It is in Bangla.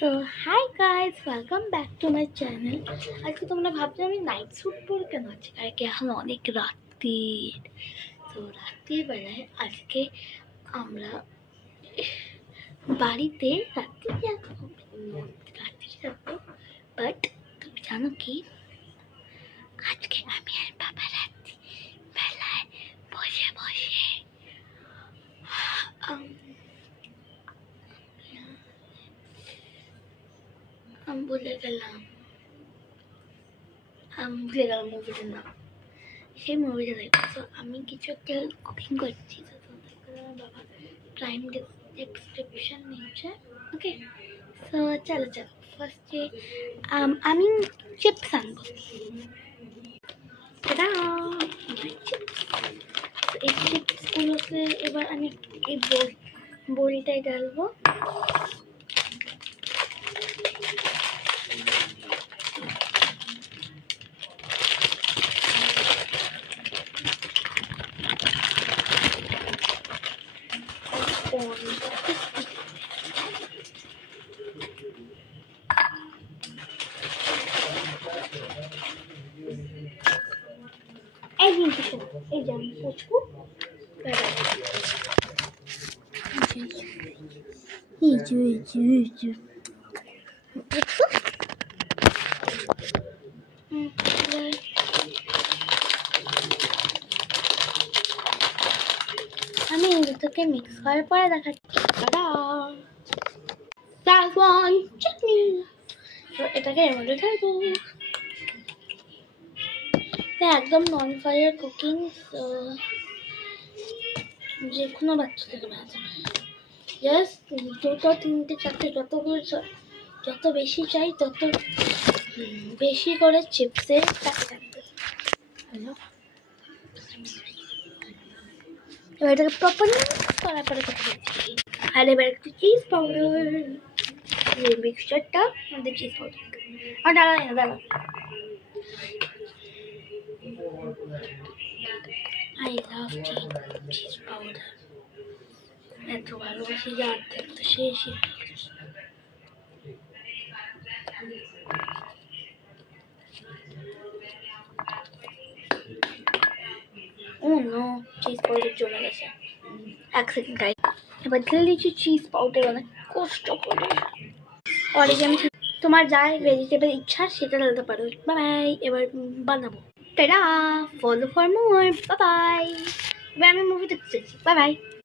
So hi guys, welcome back to my channel. আজকে তোমরা ভাবছো আমি নাইট স্যুট পরে কেন আছি, কারণ কি এখন অনেক রাত্রির। তো রাত্রির বেলায় আজকে আমরা বাড়িতে রাত্রি থাকবো। বাট তুমি জানো কি, আজকে আমি আর বাবা রাত্রি বেলায় বসে বসে আমি ভুলে গেলাম মুভিটার নাম। সেই মুভিটা দেখবো। তো আমি কিছু একটা কুকিং করছি, তো আমার বাবা প্রাইম ডেসক্রিপশন নিচ্ছে। ওকে, তো চলো ফার্স্টে আমি চিপস আনবো। এই চিপসগুলোকে এবার আমি এই বড়িটায় ডালবো। এই যে আমি পুচকু আমি দুটোকে মিক্স করার পরে দেখাচ্ছি। এটাকে এর মধ্যে ঢালবো। একদম নন ফায়ার কুকিং, যে কোনো বাচ্চা থেকে বানাতে পারে। জাস্ট দুটো তিনটে চারটে যত বেশি চাই তত বেশি করে চিপসের প্যাকেট আনতে। এবার এটাকে প্রপারলি করার পরে আর এবার একটু চিজ পাউডার, মিক্সচারটা আমাদের চিজ পাউডার আর দাঁড়া I love cheese powder. এত ভালোবাসি যে অর্ধেক তো শেষই। ও নো, চিজ পাউডার জমে গেছে। এক সেকেন্ড গাইস, এবার ঢেলে দিচ্ছি চিজ পাউডার অনেক কষ্ট করে। অরিগানো, তোমার যা ভেজিটেবল ইচ্ছা সেটা ঢালতে পারো। বাই বাই, এবার বানাবো। Tata, follow for more, bye bye. এবার আমি মুভি দেখতে চাইছি। Bye bye.